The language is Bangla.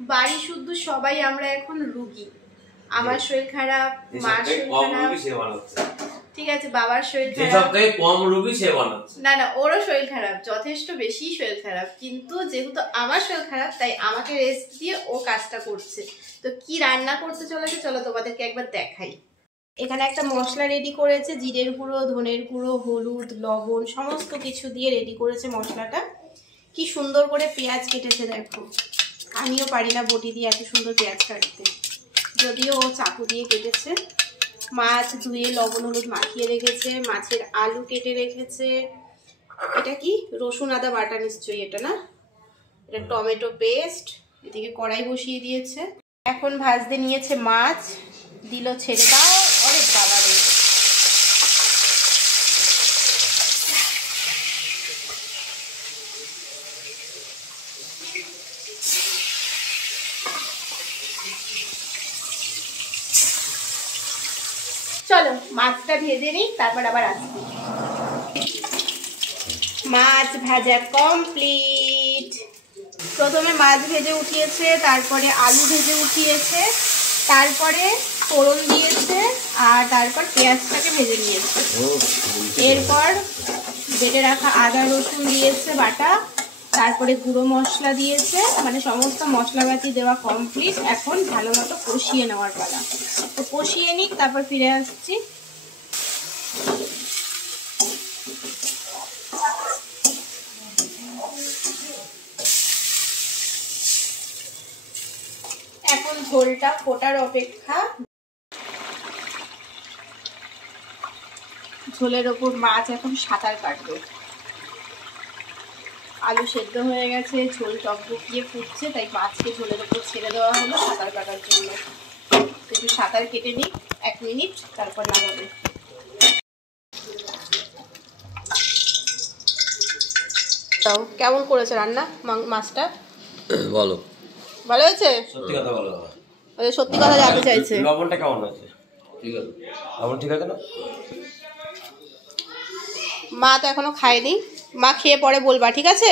বাড়ি শুদ্ধ সবাই আমরা এখন রুগী। আমার শরীর খারাপ, মার শরীর খারাপ, ঠিক আছে, বাবার শরীর খারাপ, সবথেকে কম রুগী সে বানাচ্ছে। না না, ওরও শরীর খারাপ, যথেষ্ট বেশি শরীর খারাপ, কিন্তু যেহেতু আমার শরীর খারাপ তাই আমাকে রেস্ট দিয়ে ও কাজটা করছে। তো কি রান্না করতে চলেছে চলো তোমাদেরকে একবার দেখাই। এখানে একটা মশলা রেডি করেছে, জিরের গুঁড়ো, ধনের গুঁড়ো, হলুদ, লবণ সমস্ত কিছু দিয়ে রেডি করেছে মশলাটা। কি সুন্দর করে পেঁয়াজ কেটেছে দেখো, আমিও পারি না বটি দিয়ে এত সুন্দর পেঁয়াজ কাটতে, যদিও ও চাকু দিয়ে কেটেছে। মাছ ধুয়ে লবণ হলুদ মাখিয়ে রেখেছে, মাছের আলু কেটে রেখেছে। এটা কি রসুন আদা বাটা নিশ্চয়ই, এটা না, এটা টমেটো পেস্ট। এদিকে কড়াই বসিয়ে দিয়েছে, এখন ভাজতে নিয়েছে মাছ, দিল ছেড়ে দাও। অরে বাবা রে, চলো মাছটা ভেজে নিই, তারপর আবার আসছি। মাছ ভাজা কমপ্লিট। প্রথমে মাছ ভেজে উঠিয়েছে, তারপরে আলু ভেজে উঠিয়েছে, তারপরে ফোড়ন দিয়েছে, আর তারপর পেঁয়াজটাকে ভেজে নিয়েছে। এরপর বেটে রাখা আদা রসুন দিয়েছে বাটা, তারপরে গুঁড়ো মশলা দিয়েছে, মানে সমস্ত মশলাপাতি দেওয়া কমপ্লিট। এখন ভালো মতো কষিয়ে নেওয়ার পালা। তো কষিয়ে নিই, তারপর ফিরে আসছি। এখন ঝোলটা ফোটার অপেক্ষা। ঝোলের ওপর মাছ এখন সাঁতার কাটবে। আলু সেদ্ধ হয়ে গেছে, ঝোল টকবকিয়ে ফুটছে, তাই মাছকে ঝোলের ওপর ছেড়ে দেওয়া হলো সাঁতার কাটার জন্য। একটু সাঁতার কেটে নিই 1 মিনিট, তারপর নামাবে। কেমন করেছে রান্না মাছটা? বলো। ভালো হয়েছে? সত্যি কথা বলো। সত্যি কথা জানতে চাইছে। লবণটা কেমন হয়েছে? ঠিক আছে, লবণ ঠিক আছে না? মা তো এখনো খায়নি, মা খেয়ে পরে বলবা, ঠিক আছে?